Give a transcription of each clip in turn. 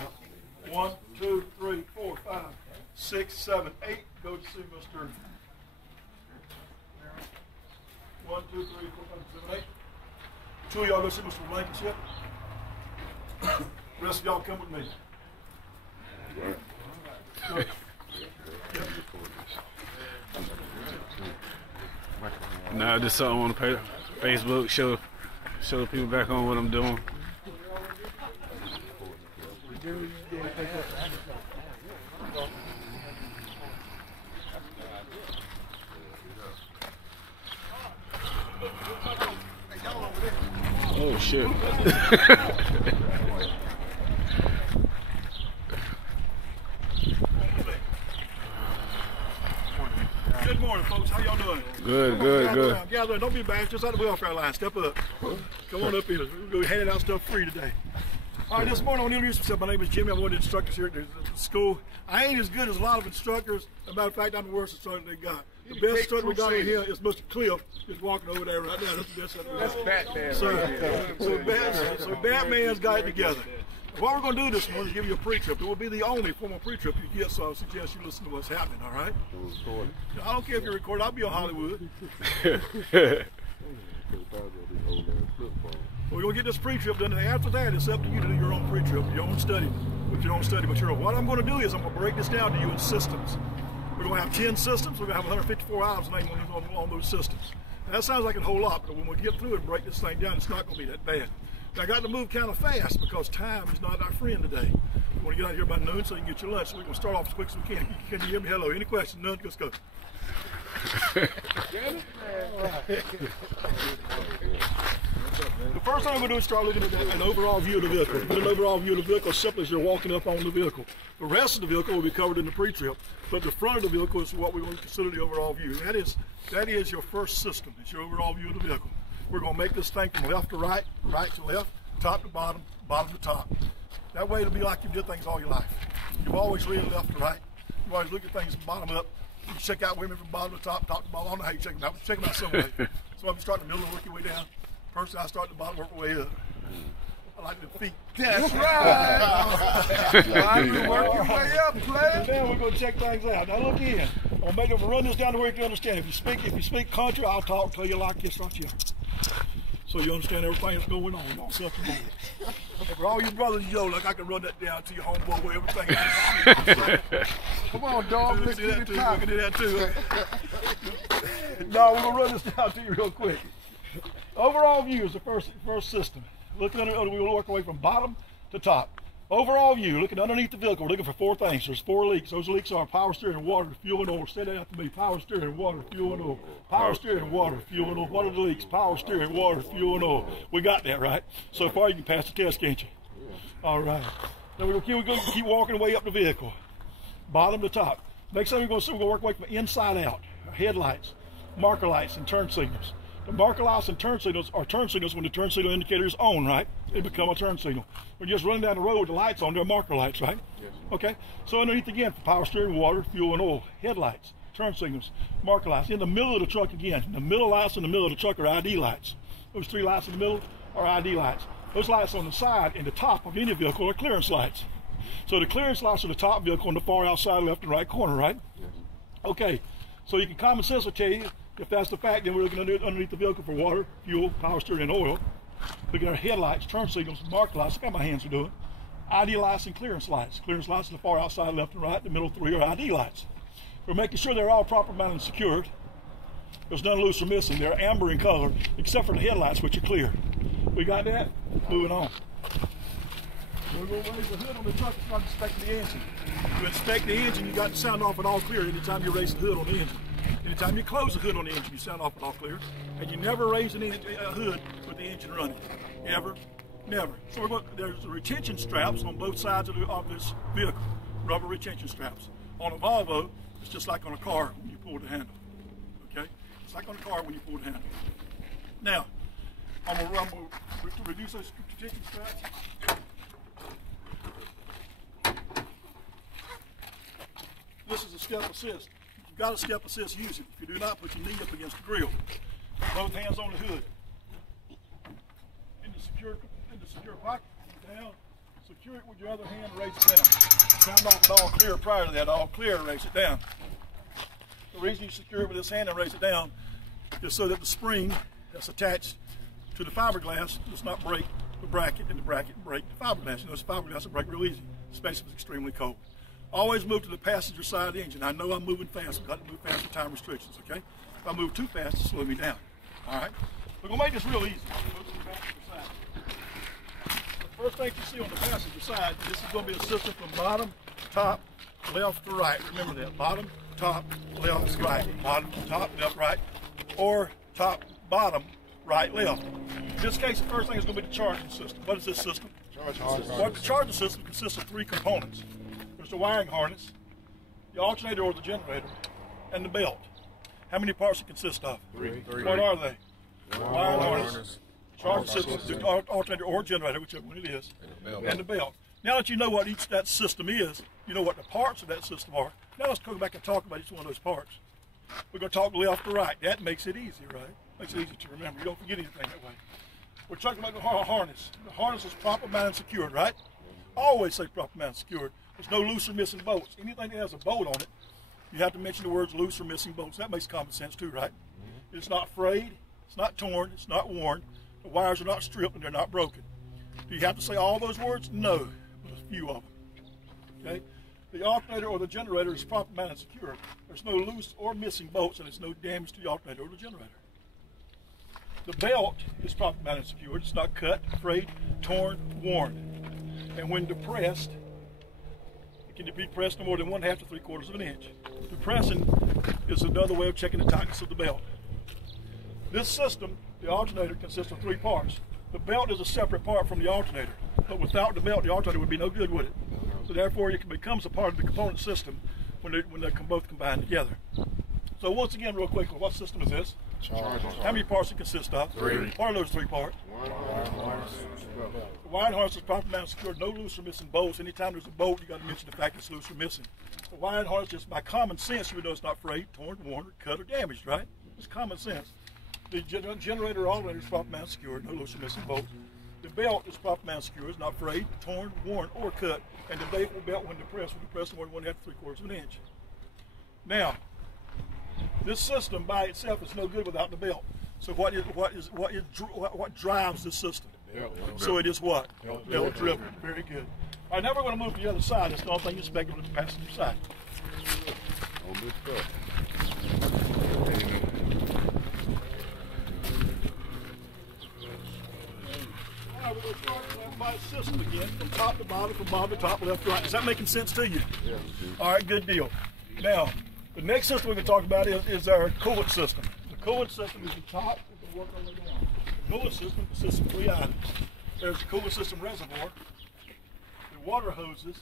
out. 1, 2, 3, 4, 5, 6, 7, 8. Go to see Mr. 1, 2, 3, 4, 5, 7, 8. 2 of y'all go see Mr. Blankenship. The rest of y'all come with me. Good. Now just something on the Facebook, show people back on what I'm doing. Oh shit. Good morning, folks. How y'all doing? Good. Gather around. Don't be embarrassed. Just out of the welfare line. Step up. Come on up here. We're handing out stuff free today. All right, this morning I want to introduce myself. My name is Jimmy. I'm one of the instructors here at the school. I ain't as good as a lot of instructors. As a matter of fact, I'm the worst instructor they got. The best instructor we got in here is Mr. Cliff. Just walking over there right now. That's Batman. So Batman's got it together. What we're going to do this morning is give you a pre-trip. It will be the only formal pre-trip you get, so I suggest you listen to what's happening, all right? I don't care if you record. I'll be on Hollywood. We're going to get this pre-trip done, and after that, it's up to you to do your own pre-trip, your own study, with your own study material. What I'm going to do is I'm going to break this down to you in systems. We're going to have 10 systems. We're going to have 154 items named on those systems. Now, that sounds like a whole lot, but when we get through and break this thing down, it's not going to be that bad. Now, I got to move kind of fast because time is not our friend today. We want to get out of here by noon so you can get your lunch. So we're going to start off as quick as we can. Can you hear me? Hello. Any questions? None? Let's go. The first thing we're going to do is start looking at an overall view of the vehicle. An overall view of the vehicle simply as you're walking up on the vehicle. The rest of the vehicle will be covered in the pre-trip, but the front of the vehicle is what we're going to consider the overall view. That is your first system. It's your overall view of the vehicle. We're going to make this thing from left to right, right to left, top to bottom, bottom to top. That way it'll be like you've did things all your life. You've always read left to right. You always look at things from bottom up. You check out women from bottom to top, top to bottom. I don't know how you check them out, but check them out some way. So if you start in the middle and work your way down, personally I start at the bottom, work my way up. I like the feet. That's right. You work your way up, player. Now we're going to check things out. Now look in. I'm going to run this down to where you can understand. If you speak country, I'll talk to you like this right here. So you understand everything that's going on. Don't self-promote. For all you brothers, you know, like I can run that down to your homeboy where everything is. Come on, dog. We can do that too. No, we're going to run this down to you real quick. Overall view is the first system. Look under, we'll work our way from bottom to top. Overall view, looking underneath the vehicle, we're looking for 4 things. There's 4 leaks. Those leaks are power steering, water, fuel, and oil. Say that after me. Power steering, water, fuel, and oil. Power steering, water, fuel, and oil. What are the leaks? Power steering, water, fuel, and oil. We got that, right? So far you can pass the test, can't you? All right. Now we're going to keep walking our way up the vehicle. Bottom to top. Next thing we're going to work our way from inside out. Headlights, marker lights, and turn signals. The marker lights and turn signals are turn signals when the turn signal indicator is on, right? They become a turn signal. When you're just running down the road with the lights on, they're marker lights, right? Yes. Okay, so underneath again, for power steering, water, fuel, and oil. Headlights, turn signals, marker lights. In the middle of the truck again, the middle lights in the middle of the truck are ID lights. Those 3 lights in the middle are ID lights. Those lights on the side and the top of any vehicle are clearance lights. So the clearance lights are the top vehicle on the far outside left and right corner, right? Yes. Okay, so you can common sense will tell you, if that's the fact, then we're looking underneath the vehicle for water, fuel, power steering, and oil. Look at our headlights, turn signals, marker lights. Look how my hands are doing. ID lights and clearance lights. Clearance lights on the far outside, left and right. The middle 3 are ID lights. We're making sure they're all proper mounted and secured. There's none loose or missing. They're amber in color, except for the headlights, which are clear. We got that? Moving on. We're going to raise the hood on the truck and start inspecting the engine. To inspect the engine, you got to sound off at all clear anytime you raise the hood on the engine. Anytime you close the hood on the engine, you sound off at all clear. And you never raise a hood with the engine running. Ever. Never. So there's retention straps on both sides of this vehicle. Rubber retention straps. On a Volvo, it's just like on a car when you pull the handle. Okay? It's like on a car when you pull the handle. Now, I'm going to reduce those retention straps. This is a step assist. If you've got a step assist, use it. If you do not, put your knee up against the grill. Both hands on the hood. In the secure pocket, down, Secure it with your other hand and raise it down. Sound off it all clear prior to that. All clear, raise it down. The reason you secure it with this hand and raise it down is so that the spring that's attached to the fiberglass does not break the bracket, and the bracket break the fiberglass. You know, this fiberglass will break real easy, especially if it's extremely cold. Always move to the passenger side of the engine. I know I'm moving fast. I've got to move fast for time restrictions, okay? If I move too fast, it'll slow me down. All right? We're going to make this real easy. Move to the passenger side. The first thing you see on the passenger side, this is going to be a system from bottom, top, left to right. Remember that. Bottom, top, left, right. Bottom, top, left, right. Or top, bottom, right, left. In this case, the first thing is going to be the charging system. What is this system? Well, the charging system consists of three components. There's the wiring harness, the alternator or the generator, and the belt. How many parts it consists of? Three. What are they? Wiring harness, charging system, the alternator or generator, whichever one it is, and the belt. Now that you know what each that system is, you know what the parts of that system are. Now let's go back and talk about each one of those parts. We're going to talk left to right. That makes it easy, right? Makes it easy to remember. You don't forget anything that way. We're talking about the harness. The harness is proper mounted secured, right? Always say proper mounted secured. There's no loose or missing bolts. Anything that has a bolt on it, you have to mention the words loose or missing bolts. That makes common sense too, right? It's not frayed, it's not torn, it's not worn. The wires are not stripped and they're not broken. Do you have to say all those words? No, but a few of them. Okay? The alternator or the generator is proper mounted secured. There's no loose or missing bolts and there's no damage to the alternator or the generator. The belt is proper mounted secured. It's not cut, frayed, torn, worn. And when depressed, it can be pressed no more than 1/2 to 3/4 of an inch. Depressing is another way of checking the tightness of the belt. This system, the alternator, consists of three parts. The belt is a separate part from the alternator, but without the belt, the alternator would be no good with it. So therefore, it becomes a part of the component system when they both combine together. So once again, real quickly, what system is this? How many parts it consists of? Three. What are those three parts? The wiring harness is properly mounted secured, no loose or missing bolts. Anytime there's a bolt, you got to mention the fact it's loose or missing. The wiring harness, just by common sense, you would know it's not frayed, torn, worn, or cut, or damaged, right? It's common sense. The generator or alternator is properly mounted secured, no loose or missing bolts. The belt is properly mounted secured, it's not frayed, torn, worn, or cut. And the belt, when depressed, will depress more than 1/2 to 3/4 of an inch. Now, this system by itself is no good without the belt. So what drives this system? So it is what? Belt driven. Very good. All right, now we're going to move to the other side. That's the only thing inspected with the passenger side. All right, we're going to start by system again, from top to bottom, from bottom to top, left to right. Is that making sense to you? Yeah. All right, good deal. Now, the next system we're going to talk about is our coolant system. The coolant system is the top. We can work our way down. The coolant system consists of three items. There's the coolant system reservoir, the water hoses,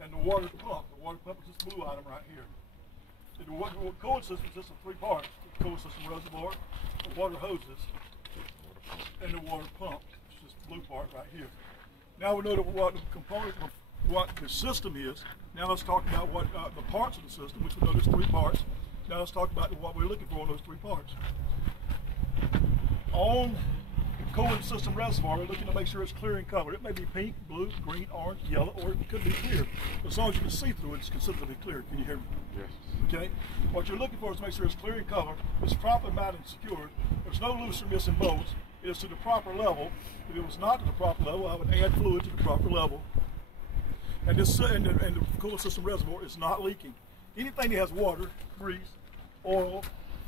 and the water pump. The water pump is this blue item right here. The coolant system consists of three parts. The coolant system reservoir, the water hoses, and the water pump. It's this blue part right here. Now we know what the component of what the system is. Now let's talk about what the parts of the system, which we know there's three parts. Now let's talk about what we're looking for in those three parts. On the coolant system reservoir, we're looking to make sure it's clear in color. It may be pink, blue, green, orange, yellow, or it could be clear. As long as you can see through it, it's considered to be clear. Can you hear me? Yes. Okay? What you're looking for is to make sure it's clear in color, it's properly mounted and secured, there's no loose or missing bolts, it is to the proper level. If it was not to the proper level, I would add fluid to the proper level. And the coolant system reservoir is not leaking. Anything that has water, grease, oil,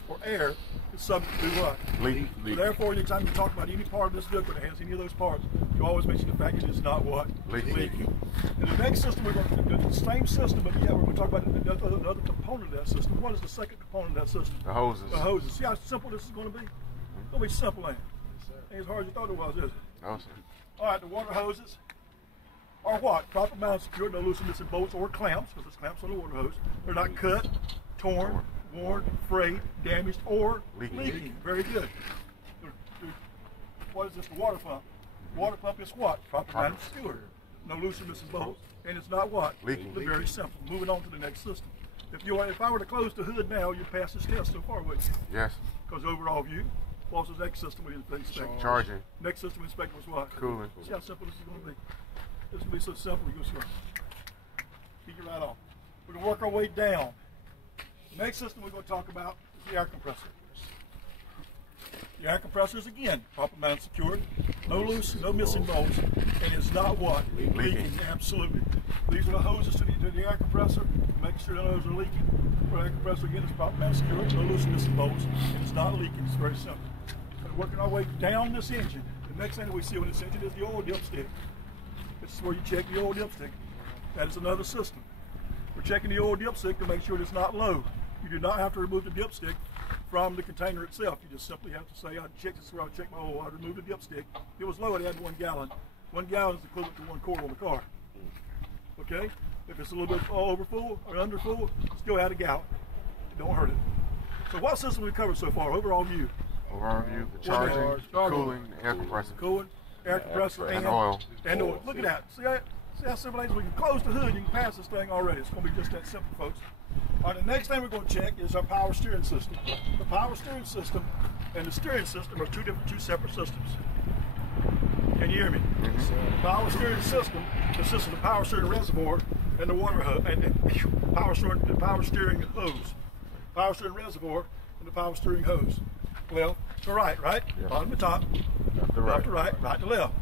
or air is subject to what? Leak. So therefore, anytime you talk about any part of this vehicle that has any of those parts, you always mention the fact that it's not what? Leaking. And the next system, we're going to do the same system, but yeah, we're going to talk about another component of that system. What is the second component of that system? The hoses. The hoses. See how simple this is going to be? It's going to be simple, ain't it? Ain't as hard as you thought it was, is it? No, sir. All right, the water hoses are what? Proper mounted, secured, no loose or missing bolts or clamps, because there's clamps on the water hose. They're not cut, torn, worn, frayed, damaged, or leaking. Very good. What is this? The water pump. The water pump is what? Proper mounted, secured. No loose or missing bolts. And it's not what? Leaking. Very simple. Moving on to the next system. If I were to close the hood now, you'd pass this test so far, wouldn't you? Yes. Because overall view, what's the next system we inspected? Charging. Next system we inspected was what? Cooling. See how simple this is going to be. This will be so simple. You just keep it right on. We're going to work our way down. The next system we're going to talk about is the air compressor. The air compressor is again proper mounted, secured, no loose, no missing bolts, and it's not what? Leaking. Absolutely. These are the hoses to the air compressor. Make sure the hoses are leaking. The air compressor again is proper mounted, secured, no loose, missing bolts, and it's not leaking. It's very simple. We're working our way down this engine. The next thing that we see on this engine is the oil dipstick. This is where you check the oil dipstick. That is another system. We're checking the oil dipstick to make sure it's not low. You do not have to remove the dipstick from the container itself. You just simply have to say, I checked this where I checked my oil, I removed the dipstick. If it was low, I'd add 1 gallon. 1 gallon is equivalent to 1 quart on the car. Okay? If it's a little bit over full or under full, still add a gallon. It don't hurt it. So what system have we covered so far? Overall view. Overall view, charging, cooling, air compressor. Cooling, air compressor, and oil. And oil. Look at that. See how simple it is? We can close the hood, you can pass this thing already. It's going to be just that simple, folks. All right, the next thing we're going to check is our power steering system. The power steering system and the steering system are two separate systems. Can you hear me? The power steering system consists of the power steering reservoir and the water hose, and the power steering hose. Power steering reservoir and the power steering hose. Well, to right, right? Yeah. Bottom to top. Left to right, right to left.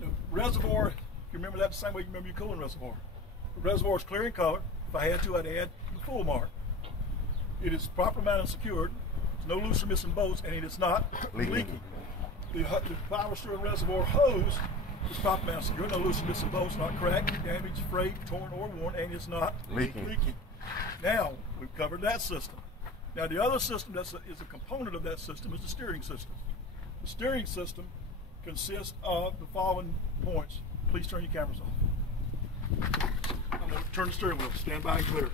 The reservoir, if you remember that the same way you remember your cooling reservoir. The reservoir is clear in color. If I had to, I'd add the full mark. It is proper mounted and secured. There's no loose or missing bolts, and it is not leaking. The power steering reservoir hose is proper mounted and secured. No loose or missing bolts, not cracked, damaged, frayed, torn, or worn, and it's not leaking. Now, we've covered that system. Now, the other system that is a component of that system is the steering system. The steering system consists of the following points. Please turn your cameras off. I'm going to turn the steering wheel. Stand by and clear.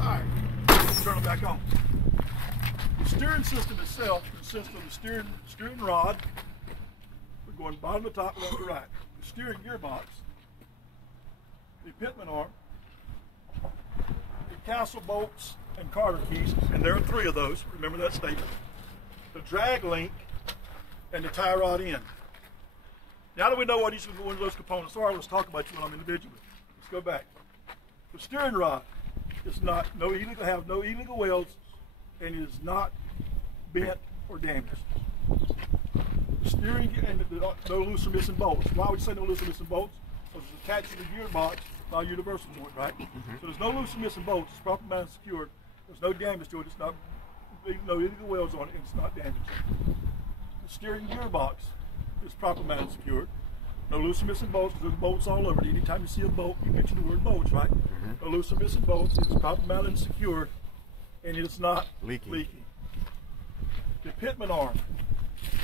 All right, turn it back on. The steering system itself consists of the steering rod. We're going bottom to top, left to right. The steering gearbox, the pitman arm, the castle bolts and Carter keys, and there are 3 of those. Remember that statement. The drag link and the tie rod end. Now that we know what each one of those components are, let's talk about each one individually. Let's go back. The steering rod is have no illegal welds, and it is not bent or damaged. The steering and no loose or missing bolts. Why would you say no loose or missing bolts? Because it's attached to the gearbox by a universal joint, right? So there's no loose or missing bolts. It's properly mounted and secured. There's no damage to it. It's not no illegal welds on it, and it's not damaged. The steering gearbox is properly mounted and secured. No loose or missing bolts. There's bolts all over it. Anytime you see a bolt, you mention the word bolts, right? No loose or missing bolts. It's properly mounted and secured, and it's not leaking. The pitman arm.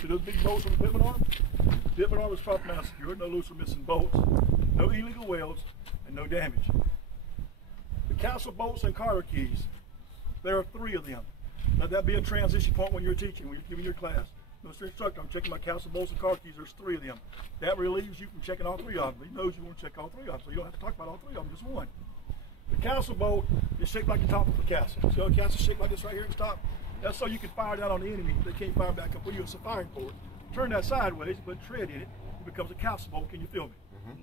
See those big bolts on the pitman arm? The pitman arm is properly mounted and secured. No loose or missing bolts. No illegal welds, and no damage. The castle bolts and Carter keys. There are 3 of them. Let that be a transition point when you're teaching, when you're giving your class. Mr. Instructor, I'm checking my castle bolts and Carter keys. There's 3 of them. That relieves you from checking all 3 of them. He knows you want to check all 3 of them, so you don't have to talk about all 3 of them, just one. The castle bolt is shaped like the top of the castle. See how the castle's shaped like this right here at the top? That's so you can fire down on the enemy. They can't fire back up with you. It's a firing port. Turn that sideways, put tread in it, it becomes a castle bolt. Can you feel me?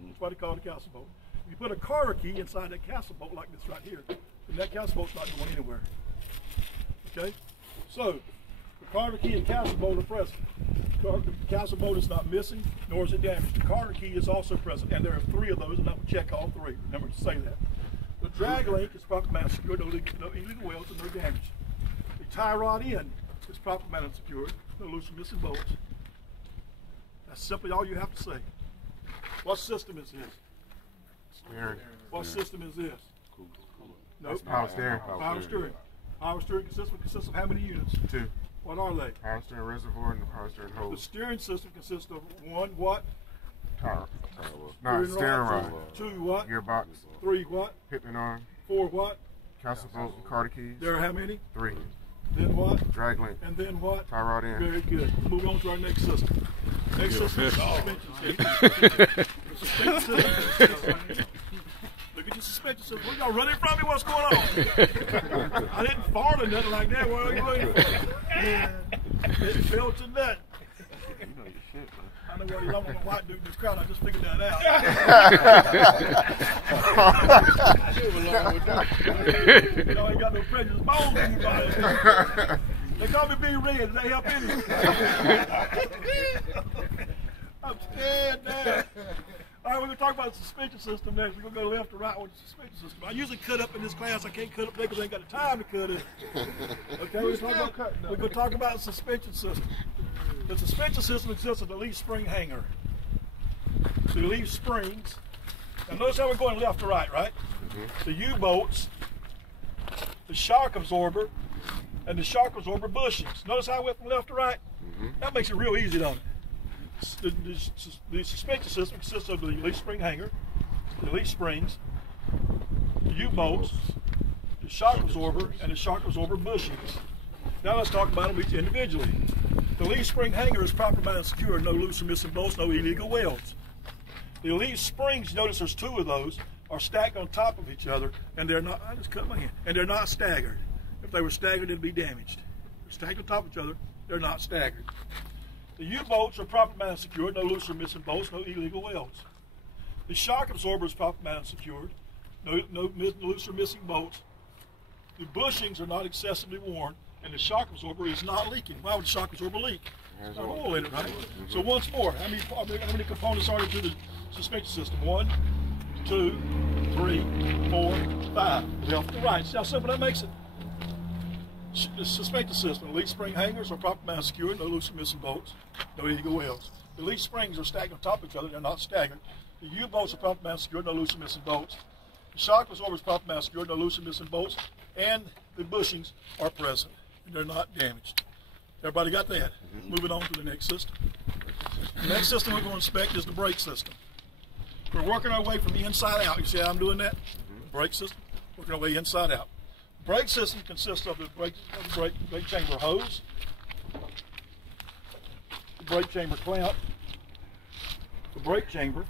That's why they call it a castle bolt. If you put a Carter key inside that castle bolt like this right here, then that castle bolt's not going anywhere. Okay? So, the Carter key and castle bolt are present. The castle bolt is not missing, nor is it damaged. The Carter key is also present, and there are 3 of those, and I will check all 3. Remember to say that. The drag link is properly mounted and secured, no illegal welds, and no damage. The tie rod end is properly mounted and secured, no loose or missing bolts. That's simply all you have to say. What system is this? Steering. What system is this? Nope. Power steering. Power steering. Power steering consists of how many units? 2. What are they? Power steering reservoir and the power steering hose. The steering system consists of 1 what? Steering rod. 2 what? Gearbox. 3 what? Pitman arm. 4 what? Castle bolt and Carter keys. There are how many? 3. Then what? Drag link. And then what? Tie rod end. Very good. Let's move on to our next system. Next You're system is the suspension system. Look at your suspension system. What, y'all running from me? What's going on? I didn't fart or nothing like that. What are you looking for? It fell to nut. I know what he's on with a white dude in this crowd. I just figured that out. You ain't got no precious bones in your body. They call me Big Red. Does that help any? I'm scared now. All right, we're going to talk about the suspension system next. We're going to go left to right with the suspension system. I usually cut up in this class. I can't cut up there because I ain't got the time to cut it. Okay, we're going to talk about the suspension system. The suspension system consists of the leaf spring hanger. The leaf springs. Now notice how we're going left to right, right? The U-bolts, the shock absorber, and the shock absorber bushings. Notice how I went from left to right? That makes it real easy, don't it? The suspension system consists of the leaf spring hanger, the leaf springs, the U-bolts, the shock absorber, and the shock absorber bushings. Now let's talk about them each individually. The leaf spring hanger is proper mounted and secure, no loose or missing bolts, no illegal welds. The leaf springs, notice there's two of those, are stacked on top of each other, and they're not, I just cut my hand, and they're not staggered. If they were staggered, they'd be damaged. They're stacked on top of each other, they're not staggered. The U-bolts are proper mounted and secured, no loose or missing bolts, no illegal welds. The shock absorber is proper mounted and secured, no loose or missing bolts. The bushings are not excessively worn, and the shock absorber is not leaking. Why would the shock absorber leak? There's no oil in it, right? So once more, how many components are there to the suspension system? 1, 2, 3, 4, 5. Left to right. See how simple that makes it? The suspension system, the leaf spring hangers are proper mounted and secured, no loose or missing bolts, no illegal welds. The leaf springs are stacked on top of each other, they're not staggered. The U-bolts are proper mounted and secured, no loose or missing bolts. The shock absorber is proper mounted and secured, no loose or missing bolts, and the bushings are present, and they're not damaged. Everybody got that? Moving on to the next system. The next system we're going to inspect is the brake system. We're working our way from the inside out. You see how I'm doing that? Brake system, working our way inside out. Brake system consists of the brake chamber hose, the brake chamber clamp, the brake chamber,